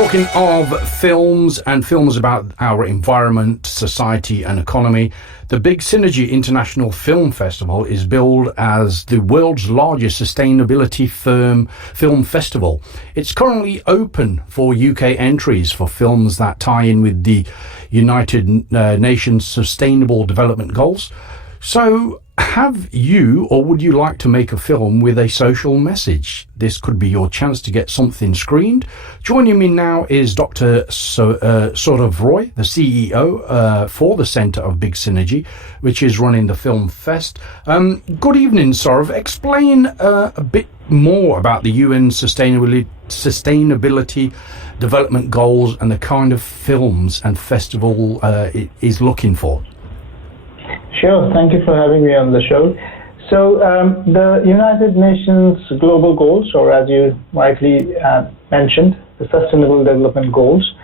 Talking of films and films about our environment, society and economy, the Big Synergy International Film Festival is billed as the world's largest sustainability film festival. It's currently open for UK entries for films that tie in with the United Nations Sustainable Development Goals. So, have you or would you like to make a film with a social message? This could be your chance to get something screened. Joining me now is Dr. Sourav Roy, the CEO for the Centre of Big Synergy, which is running the Film Fest. Good evening, Sourav. Explain a bit more about the UN Sustainability Development Goals and the kind of films and festival it is looking for. Sure, thank you for having me on the show. So the United Nations Global Goals, or as you rightly mentioned, the Sustainable Development Goals,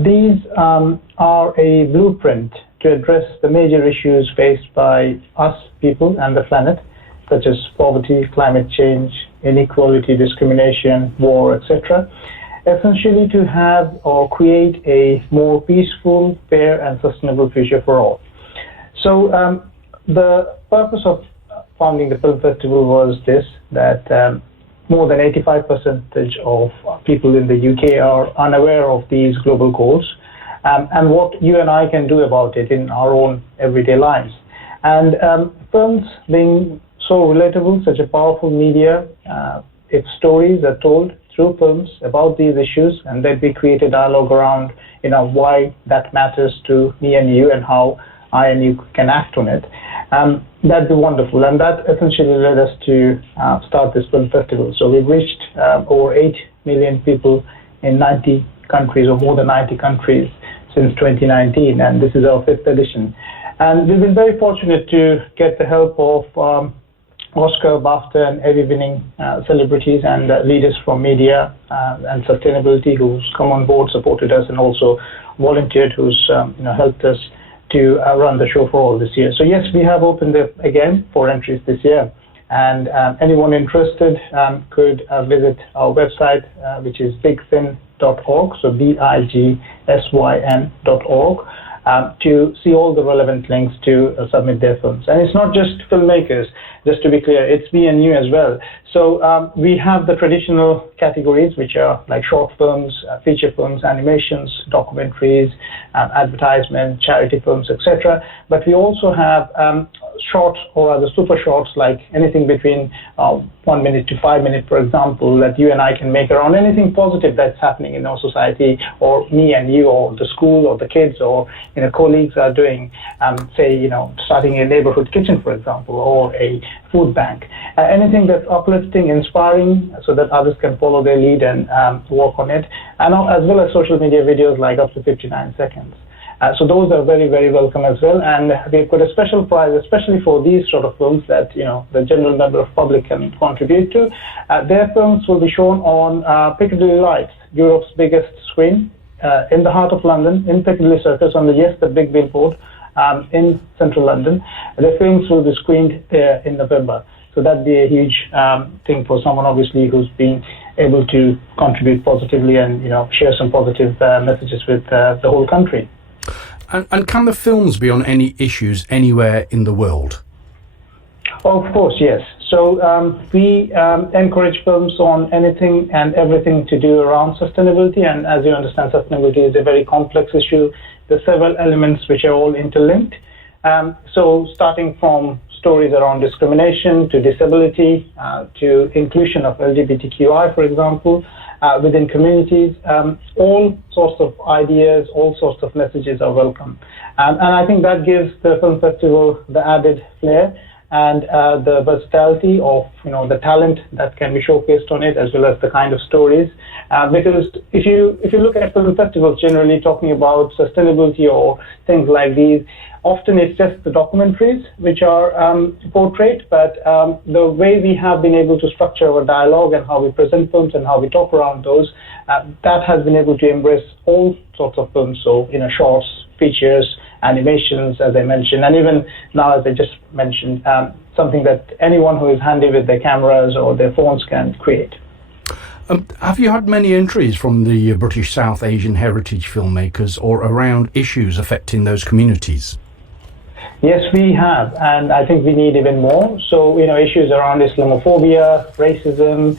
these are a blueprint to address the major issues faced by us people and the planet, such as poverty, climate change, inequality, discrimination, war, etc., essentially to have or create a more peaceful, fair and sustainable future for all. So the purpose of founding the film festival was this, that more than 85% of people in the UK are unaware of these global goals and what you and I can do about it in our own everyday lives. And films being so relatable, such a powerful media, if stories are told through films about these issues and then we create a dialogue around, why that matters to me and you and how I and you can act on it, that'd be wonderful. And that essentially led us to start this film festival. So we've reached over 8 million people in 90 countries, or more than 90 countries since 2019, and this is our 5th edition. And we've been very fortunate to get the help of Oscar, BAFTA and EMMY winning celebrities and leaders from media and sustainability who's come on board, supported us, and also volunteered, who's helped us to run the show for all this year. So yes, we have opened it again for entries this year, and anyone interested could visit our website, which is bigsyn.org, so bigsyn.org, to see all the relevant links to submit their films. And it's not just filmmakers, just to be clear, it's me and you as well. So we have the traditional categories, which are like short films, feature films, animations, documentaries, advertisement, charity films, etc. But we also have shorts, or other super shorts, like anything between 1 minute to 5 minutes, for example, that you and I can make around anything positive that's happening in our society, or me and you, or the school, or the kids, or colleagues are doing, say, starting a neighborhood kitchen, for example, or a food bank. Anything that's uplifting, inspiring, so that others can follow their lead and work on it, and as well as social media videos like up to 59 seconds. So those are very, very welcome as well, and we've got a special prize, especially for these sort of films that the general member of public can contribute to. Their films will be shown on Piccadilly Lights, Europe's biggest screen, in the heart of London, in Piccadilly Circus, on the big billboard in central London. The films will be screened in November. So that'd be a huge thing for someone, obviously, who's been able to contribute positively and share some positive messages with the whole country. And can the films be on any issues anywhere in the world? Of course, yes. So we encourage films on anything and everything to do around sustainability. And as you understand, sustainability is a very complex issue. There are several elements which are all interlinked. So starting from stories around discrimination to disability to inclusion of LGBTQI, for example, within communities, all sorts of ideas, all sorts of messages are welcome. And I think that gives the film festival the added flair and the versatility of the talent that can be showcased on it, as well as the kind of stories. Because if you look at film festivals generally talking about sustainability or things like these, often it's just the documentaries which are portrayed, but the way we have been able to structure our dialogue and how we present films and how we talk around those, that has been able to embrace all sorts of films, so shorts, features, animations, as I mentioned, and even now, as I just mentioned, something that anyone who is handy with their cameras or their phones can create. Have you had many entries from the British South Asian heritage filmmakers or around issues affecting those communities? Yes, we have, and I think we need even more. So, issues around Islamophobia, racism,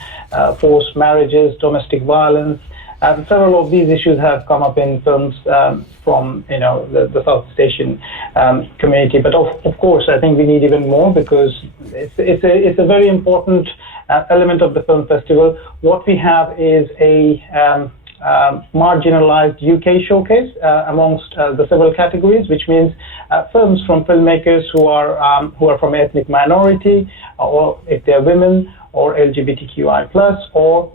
forced marriages, domestic violence. Several of these issues have come up in films from, the Southeast Asian community. But of course, I think we need even more because it's a very important element of the film festival. What we have is a marginalized UK showcase amongst the several categories, which means films from filmmakers who are from ethnic minority, or if they are women, or LGBTQI+, or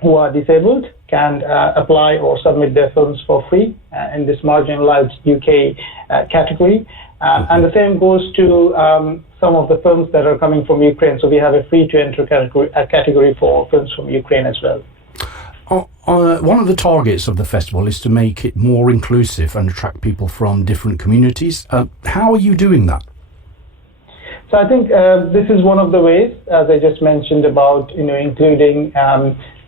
who are disabled, can apply or submit their films for free in this marginalized UK category. And the same goes to some of the films that are coming from Ukraine. So we have a free-to-enter category for films from Ukraine as well. One of the targets of the festival is to make it more inclusive and attract people from different communities. How are you doing that? So I think this is one of the ways, as I just mentioned, about including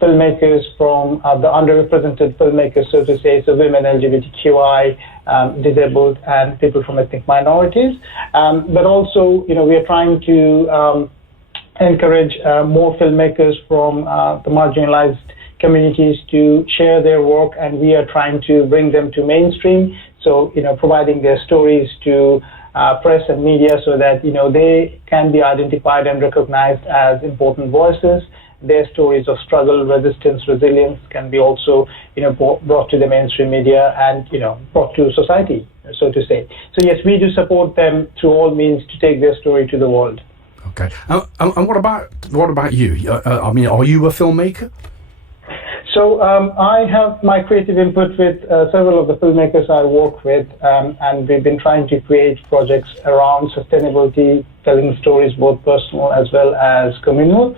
filmmakers from the underrepresented filmmakers, so to say, so women, LGBTQI, disabled, and people from ethnic minorities. But also, we are trying to encourage more filmmakers from the marginalized communities to share their work, and we are trying to bring them to mainstream. So, providing their stories to press and media so that, they can be identified and recognized as important voices. Their stories of struggle, resistance, resilience can be also, brought to the mainstream media and, brought to society, so to say. So yes, we do support them through all means to take their story to the world. Okay. And what about you? Are you a filmmaker? So I have my creative input with several of the filmmakers I work with, and we've been trying to create projects around sustainability, telling stories both personal as well as communal.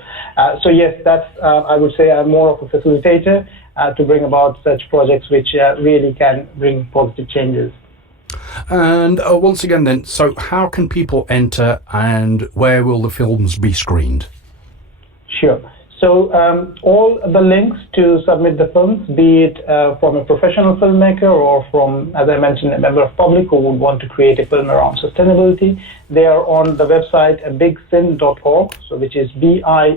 So yes, that's I would say I'm more of a facilitator to bring about such projects which really can bring positive changes. And once again then, so how can people enter and where will the films be screened? Sure. So all the links to submit the films, be it from a professional filmmaker or from, as I mentioned, a member of public who would want to create a film around sustainability, they are on the website bigsyn.org, so which is bigsyn.org.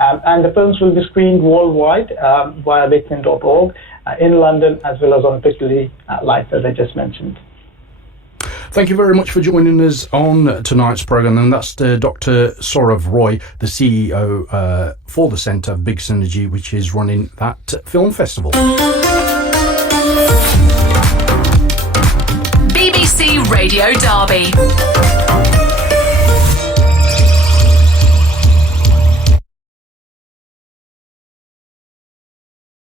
And the films will be screened worldwide via bigsyn.org in London as well as on Piccadilly Lights, as I just mentioned. Thank you very much for joining us on tonight's programme, and that's Dr. Sourav Roy, the CEO for the Centre of Big Synergy, which is running that film festival. BBC Radio Derby.